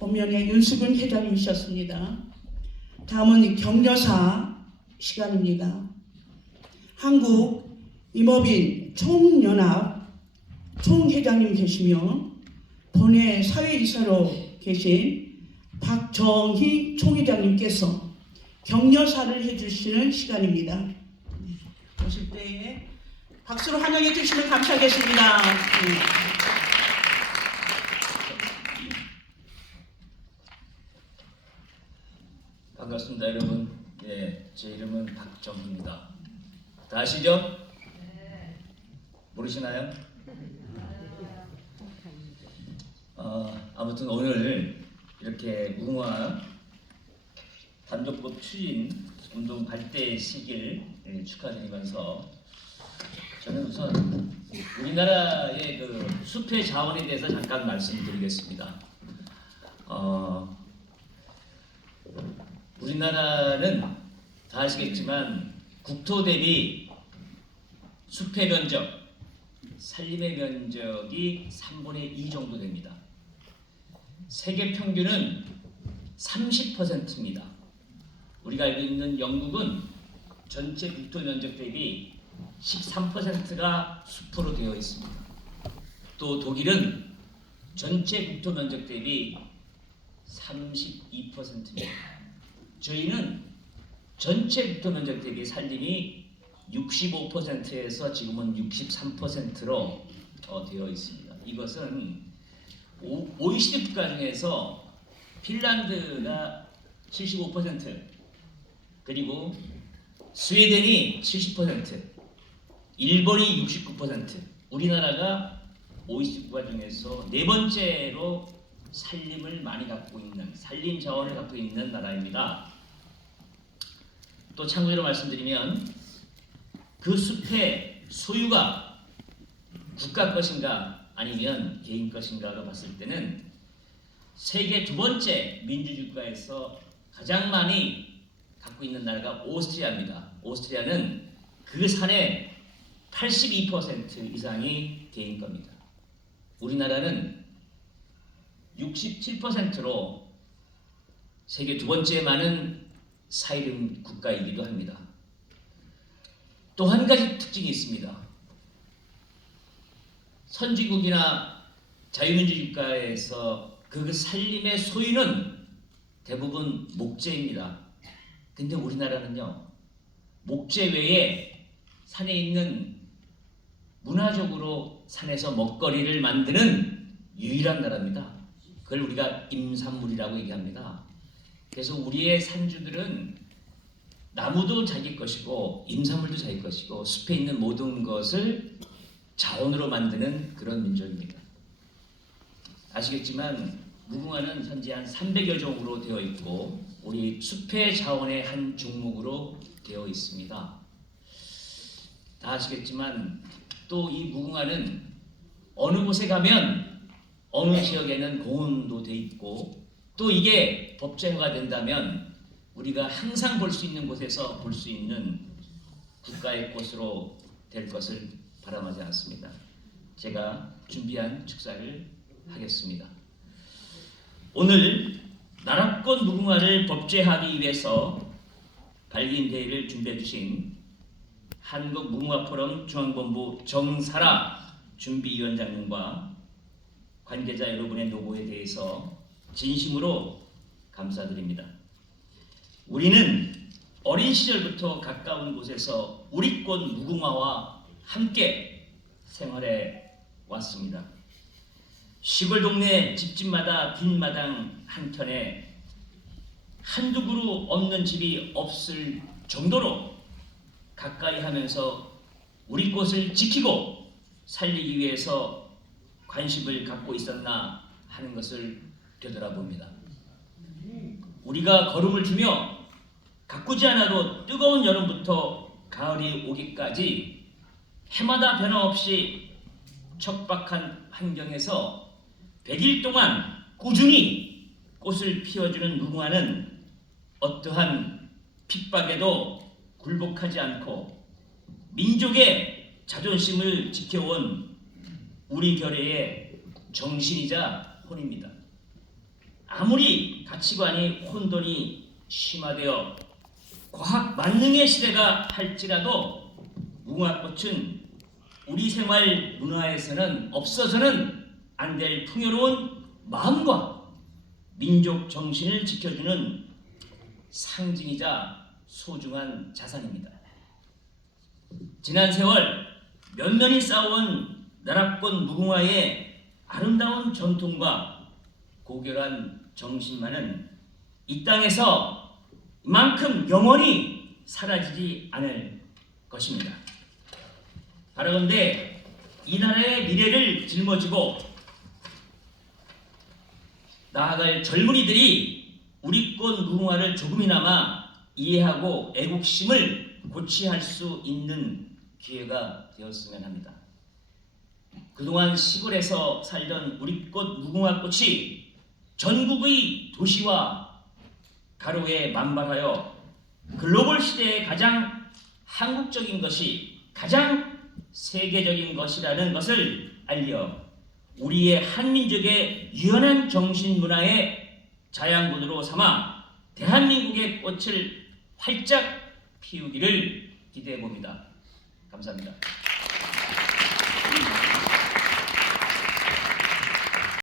본면의 윤수근 회장님이셨습니다. 다음은 격려사 시간입니다. 한국 임업인 총연합 총회장님 계시며 본회 사회이사로 계신 박정희 총회장님께서 격려사를 해주시는 시간입니다. 네, 오실 때에 박수로 환영해 주시면 감사하겠습니다. 네 여러분. 예, 제 이름은 박정희입니다. 다 아시죠? 모르시나요? 어, 아무튼 오늘 이렇게 무궁화 단독법 추진 운동 발대 시기를 예, 축하드리면서 저는 우선 우리나라의 그 숲의 자원에 대해서 잠깐 말씀드리겠습니다. 어, 우리나라는 다 아시겠지만 국토 대비 숲의 면적, 산림의 면적이 3분의 2 정도 됩니다. 세계 평균은 30%입니다. 우리가 알고 있는 영국은 전체 국토 면적 대비 13%가 숲으로 되어 있습니다. 또 독일은 전체 국토 면적 대비 32%입니다. 저희는 전체 국토 면적 대비 산림이 65%에서 지금은 63%로 어, 되어 있습니다. 이것은 오- OECD 국가 중에서 핀란드가 75% 그리고 스웨덴이 70% 일본이 69% 우리나라가 OECD 국가 중에서 네 번째로 산림을 많이 갖고 있는 산림 자원을 갖고 있는 나라입니다. 또 참고로 말씀드리면 그 숲의 소유가 국가 것인가 아니면 개인 것인가로 봤을 때는 세계 두 번째 민주주의 국가에서 가장 많이 갖고 있는 나라가 오스트리아입니다. 오스트리아는 그 산의 82% 이상이 개인 겁니다. 우리나라는 67%로 세계 두 번째 많은 사이름 국가이기도 합니다. 또 한 가지 특징이 있습니다. 선진국이나 자유민주주의 국가에서 그 산림의 소유는 대부분 목재입니다. 근데 우리나라는요, 목재 외에 산에 있는 문화적으로 산에서 먹거리를 만드는 유일한 나라입니다. 그걸 우리가 임산물이라고 얘기합니다. 그래서 우리의 산주들은 나무도 자기 것이고 임산물도 자기 것이고 숲에 있는 모든 것을 자원으로 만드는 그런 민족입니다. 아시겠지만 무궁화는 현재 한 300여 종으로 되어 있고 우리 숲의 자원의 한 종목으로 되어 있습니다. 다 아시겠지만 또 이 무궁화는 어느 곳에 가면 어느 지역에는 공원도 돼 있고 또 이게 법제화가 된다면 우리가 항상 볼 수 있는 곳에서 볼 수 있는 국가의 꽃으로 될 것을 바람하지 않습니다. 제가 준비한 축사를 하겠습니다. 오늘 나라권 무궁화를 법제하기 위해서 발기인 대회를 준비해 주신 한국 무궁화 포럼 중앙본부 정사라 준비위원장님과 관계자 여러분의 노고에 대해서 진심으로 감사드립니다. 우리는 어린 시절부터 가까운 곳에서 우리 꽃 무궁화와 함께 생활해 왔습니다. 시골 동네 집집마다 뒷마당 한켠에 한두 그루 없는 집이 없을 정도로 가까이 하면서 우리 꽃을 지키고 살리기 위해서 관심을 갖고 있었나 하는 것을 되돌아봅니다. 우리가 걸음을 주며 가꾸지 않아도 뜨거운 여름부터 가을이 오기까지 해마다 변함없이 척박한 환경에서 100일 동안 꾸준히 꽃을 피워주는 무궁화는 어떠한 핍박에도 굴복하지 않고 민족의 자존심을 지켜온 우리 결의의 정신이자 혼입니다. 아무리 가치관이 혼돈이 심화되어 과학 만능의 시대가 할지라도 무궁화꽃은 우리 생활 문화에서는 없어서는 안 될 풍요로운 마음과 민족 정신을 지켜주는 상징이자 소중한 자산입니다. 지난 세월 면면이 쌓아온 나라권 무궁화의 아름다운 전통과 고결한 정신만은 이 땅에서 이만큼 영원히 사라지지 않을 것입니다. 바라건대 이 나라의 미래를 짊어지고 나아갈 젊은이들이 우리 꽃 무궁화를 조금이나마 이해하고 애국심을 고취할 수 있는 기회가 되었으면 합니다. 그동안 시골에서 살던 우리 꽃 무궁화 꽃이 전국의 도시와 가로에 만발하여 글로벌 시대에 가장 한국적인 것이 가장 세계적인 것이라는 것을 알려 우리의 한민족의 유연한 정신 문화의 자양분으로 삼아 대한민국의 꽃을 활짝 피우기를 기대해 봅니다. 감사합니다.